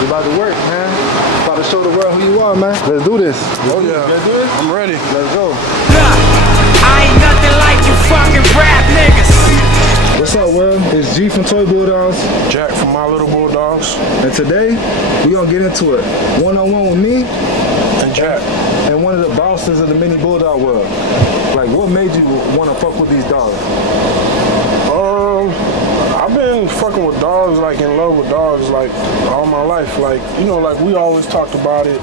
We about to work, man. About to show the world who you are, man. Let's do this. Oh yeah. Let's do this? I'm ready. Let's go. I ain't nothing like you fucking rap niggas. What's up, world? It's G from Toy Bulldogs. Jack from My Little Bulldogs. And today, we gonna get into it. One-on-one with me And Jack. and one of the bosses of the mini Bulldog world. Like, what made you wanna fuck with these dogs? I've been fucking with dogs, like in love with dogs, like all my life. Like, you know, like we always talked about it.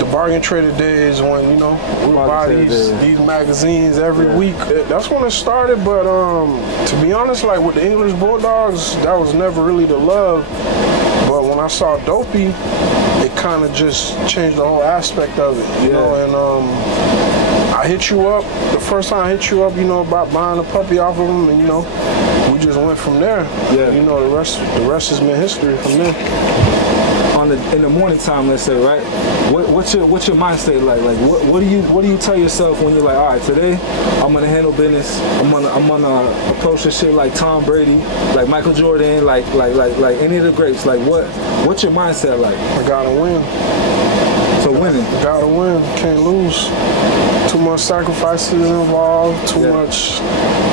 The bargain trader days when, you know, we would buy these magazines every week. That's when it started, but to be honest, like with the English Bulldogs, that was never really the love. But when I saw Dopey, it kind of just changed the whole aspect of it, you know, and I hit you up, the first time I hit you up, you know, about buying a puppy off of him, and you know, we just went from there. Yeah. You know, the rest has been history from there. In the morning time, let's say, right? What's your mindset like? Like, what do you tell yourself when you're like, all right, today I'm gonna handle business. I'm gonna approach this shit like Tom Brady, like Michael Jordan, like any of the greats. Like, what's your mindset like? I gotta win. So winning. Gotta win. Can't lose. Too much sacrifices involved. Too much.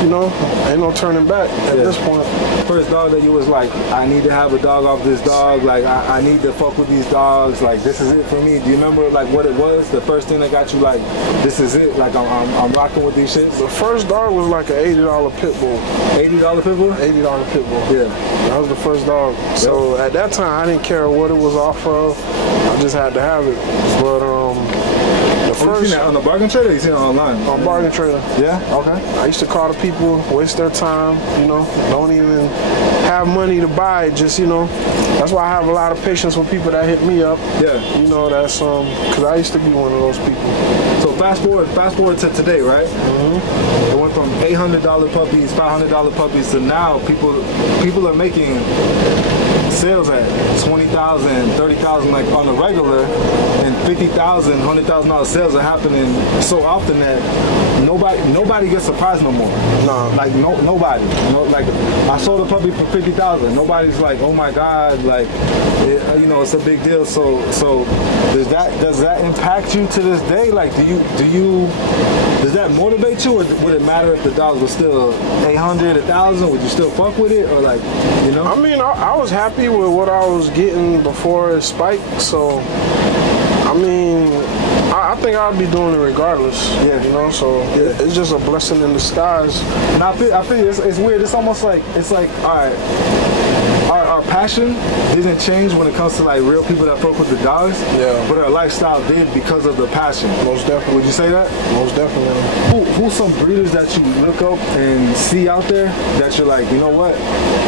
You know, ain't no turning back at this point. First dog that you was like, I need to have a dog off this dog. Like, I need to fuck with these dogs. Like, this is it for me. Do you remember like what it was? The first thing that got you like, this is it. Like, I'm rocking with these shits. The first dog was like an $80 pit bull. $80 pit bull? $80 pit bull. Yeah. That was the first dog. So at that time, I didn't care what it was off of. I just had to have it. But the first, you seen that on the bargain trader or you seen it online? On bargain trader. Yeah? Okay. I used to call the people, waste their time, you know, don't even have money to buy it, just, you know. That's why I have a lot of patience with people that hit me up. Yeah. You know, that's, because I used to be one of those people. So fast forward to today, right? Mm-hmm. It went from $800 puppies, $500 puppies to now people are making sales at $20,000, $30,000 like on the regular, and $50,000, $100,000 sales are happening so often that nobody gets surprised no more. No, like nobody. No, like I sold a puppy for $50,000. Nobody's like, oh my God, like you know, it's a big deal. So does that impact you to this day? Like, does that motivate you, or would it matter if the dogs were still 800, 1,000? Would you still fuck with it, or like, you know? I mean, I was happy with what I was getting before it spiked. So, I mean, I think I'd be doing it regardless. Yeah. You know, so it's just a blessing in disguise. And I feel it's weird. It's almost like, all right, our passion didn't change when it comes to like real people that fuck with the dogs. Yeah. But our lifestyle did because of the passion. Most definitely. Would you say that? Most definitely. Who's some breeders that you look up and see out there that you're like, you know what?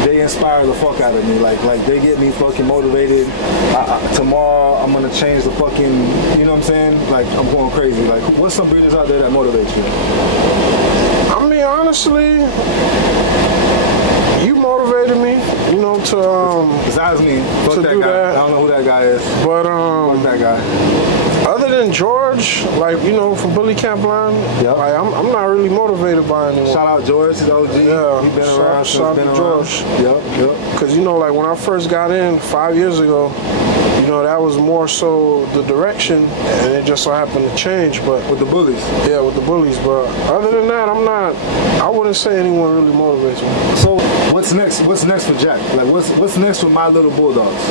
They inspire the fuck out of me. Like they get me fucking motivated. Tomorrow I'm gonna change the fucking, you know what I'm saying? Like I'm going crazy. Like what's some breeders out there that motivate you? I mean, honestly, you motivated me, you know, to besides me, fuck that guy. I don't know who that guy is. But fuck that guy. Other than George, like, you know, from Bully Camp Line, like, I'm not really motivated by anyone. Shout out George, he's OG. Yeah, he been around. Shout out to George. Yep. Because, you know, like when I first got in 5 years ago, you know, that was more so the direction, and it just so happened to change. But with the bullies, yeah, with the bullies. But other than that, I wouldn't say anyone really motivates me. So what's next? What's next for Jack? Like what's next for My Little Bulldogs?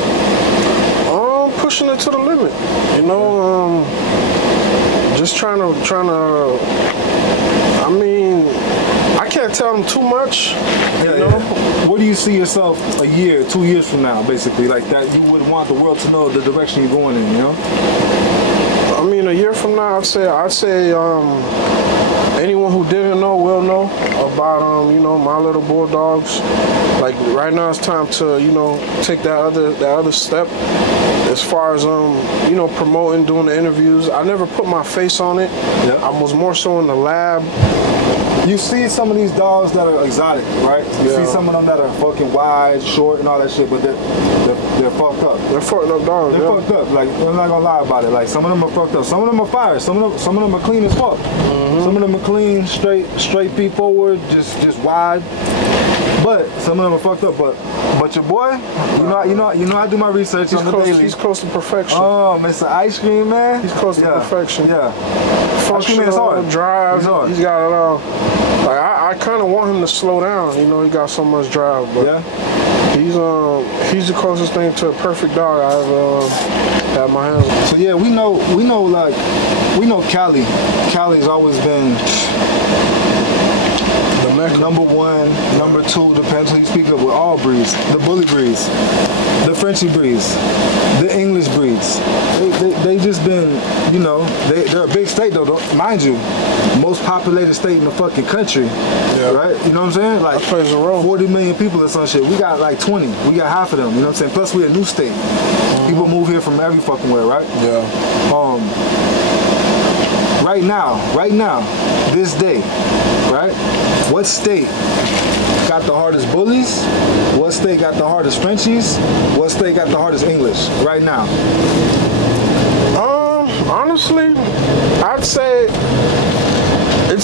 Pushing it to the limit. You know, just trying to. I mean, I can't tell them too much. You know? Where do you see yourself a year, 2 years from now, basically, like that you would want the world to know the direction you're going in, you know? I mean, a year from now, I'd say anyone who didn't know will know about, you know, My Little Bulldogs. Like right now, it's time to, you know, take that other step. As far as you know, promoting, doing the interviews, I never put my face on it. Yeah. I was more so in the lab. You see some of these dogs that are exotic, right? You see some of them that are fucking wide, short, and all that shit, but they're fucked up. They're fucked up dogs. They're fucked up. Like, I'm not gonna lie about it. Like, some of them are fucked up. Some of them are fire. Some of them are clean as fuck. Some of them are clean, straight feet forward, just wide. But some of them are fucked up. But your boy, you know, I do my research on the daily. He's close to perfection. Oh, Mr. Ice Cream Man. He's close to perfection. Yeah. Functional drive. He's got it all. Like, I kind of want him to slow down. You know, he got so much drive. But he's the closest thing to a perfect dog I ever had my hands on. So yeah, we know Cali. Cali's always been number one, number two, depends who you speak of, with all breeds. The bully breeds, the Frenchie breeds, the English breeds. They just been, you know, they're a big state though, mind you. Most populated state in the fucking country, right? You know what I'm saying? Like, that plays a role. 40 million people or some shit. We got like 20. We got half of them, you know what I'm saying? Plus we're a new state. People move here from every fucking where, right? Yeah. Right now, this day, right? What state got the hardest bullies? What state got the hardest Frenchies? What state got the hardest English right now? Honestly, I'd say it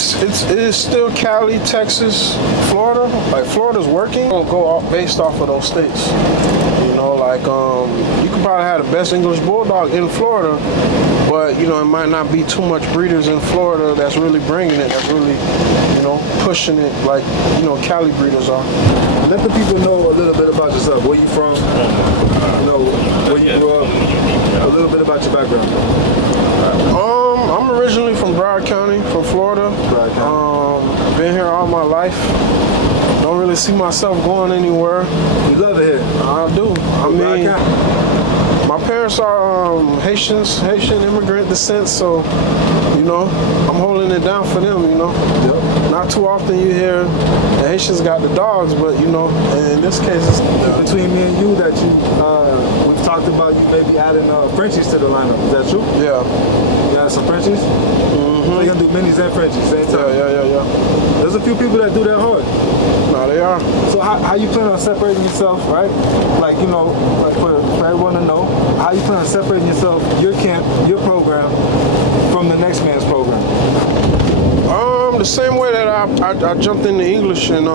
is still Cali, Texas, Florida. Like, Florida's working. Don't go off based off of those states. You know, like, you could probably have the best English Bulldog in Florida, but, you know, it might not be too much breeders in Florida that's really bringing it, that's really, you know, pushing it like, you know, Cali breeders are. Let the people know a little bit about yourself. Where you from? You know, where you grew up. A little bit about your background. I'm originally from Broward County, from Florida. Been here all my life. Don't really see myself going anywhere. You love it here? I do. I mean, my parents are Haitian immigrant descent, so, you know, I'm holding it down for them, you know. Not too often you hear the Haitians got the dogs, but, you know, in this case, it's between me and you that we've talked about you maybe adding Frenchies to the lineup. Is that true? Yeah. You add some Frenchies? So you're gonna do minis and Frenchies same time? Yeah. There's a few people that do that hard. No, they are. So how you plan on separating yourself, right? Like, you know, like for everyone to know, how you plan on separating yourself, your camp, your program, from the next man's program? The same way that I jumped into English, and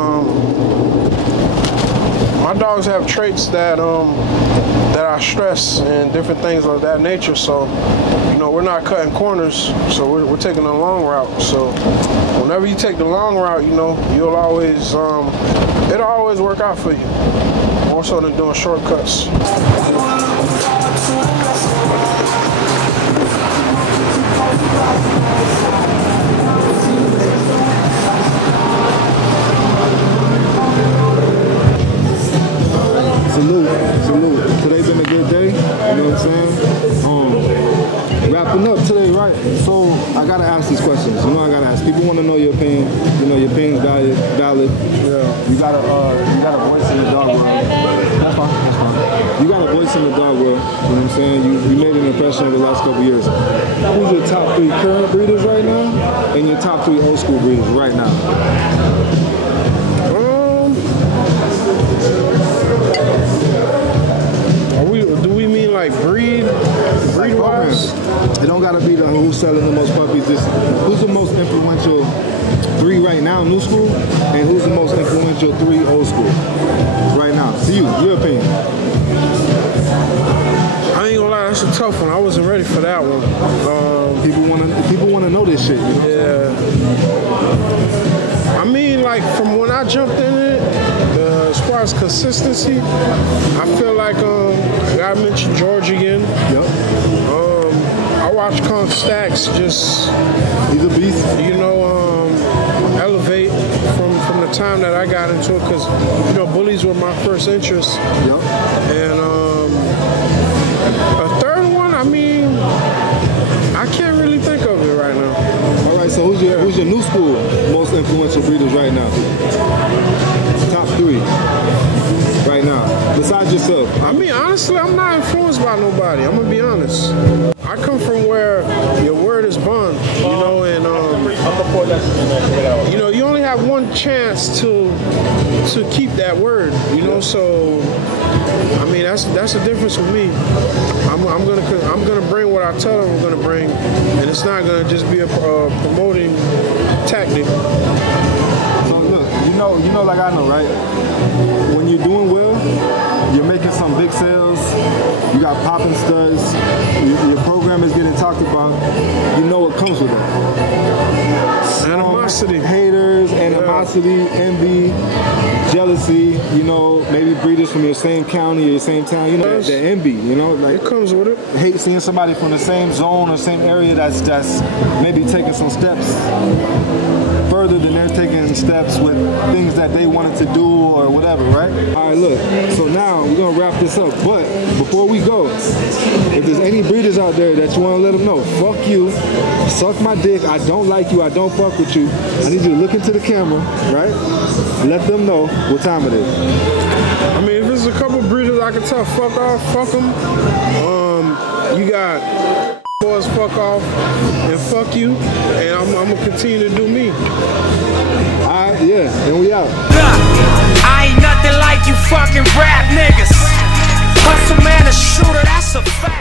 my dogs have traits that I stress and different things of that nature. So, you know, we're not cutting corners, so we're taking the long route. So whenever you take the long route, you know, you'll always it'll always work out for you, more so than doing shortcuts. Salute. Today's been a good day, you know what I'm saying? Wrapping up today, right? So I gotta ask these questions. You know, I gotta ask. People want to know your opinion. You know, your opinion's valid. Yeah. You got a voice in the dog world. That's fine. You got a voice in the dog world. You know what I'm saying? You made an impression over the last couple years. Who's your top 3 current breeders right now, and your top 3 old school breeders right now? Do we mean like breed-wise? It don't gotta be who's selling the most puppies. Just who's the most influential 3 right now, new school, and who's the most influential 3 old school right now? To you, your opinion. I ain't gonna lie, that's a tough one. I wasn't ready for that one. People wanna know this shit. You know? Yeah. I mean, like, from when I jumped in it, as far as consistency, I feel like I mentioned George again. Yep. I watched Conk Stacks just, he's a beast. You know, elevate from the time that I got into it, because, you know, bullies were my first interest. Yep. And a third one, I mean, I can't really think of it right now. All right, so who's your new school most influential breeders right now? Top 3 right now, besides yourself. I mean, honestly, I'm not influenced by nobody. I'm gonna be honest. I come from where your word is bond, you know, and You know, you only have one chance to keep that word. You know, so I mean that's the difference with me. I'm gonna bring what I tell them I'm gonna bring, and it's not gonna just be a promoting tactic. So look, you know, like I know, right? When you're doing well, you're making some big sales. You got popping studs. Your program is getting talked about. You know what comes with that. Animosity. Haters, animosity, envy, jealousy, you know, maybe breeders from your same county or your same town, you know, the envy, you know, like it comes with it. Hate seeing somebody from the same zone or same area that's maybe taking some steps further than they're taking steps with things that they wanted to do or whatever, right? All right, look, so now we're gonna wrap this up, but before we go, if there's any breeders out there that you wanna let them know, fuck you, suck my dick, I don't like you, I don't fuck with you, I need you to look into the camera, right? Let them know what time it is. I mean, if there's a couple breeders I can tell fuck off, fuck them. You got boys fuck off and fuck you, and I'm gonna continue to do me. Alright, yeah, and we out. I ain't nothing like you fucking rap niggas. Hustle man, a shooter, that's a fact.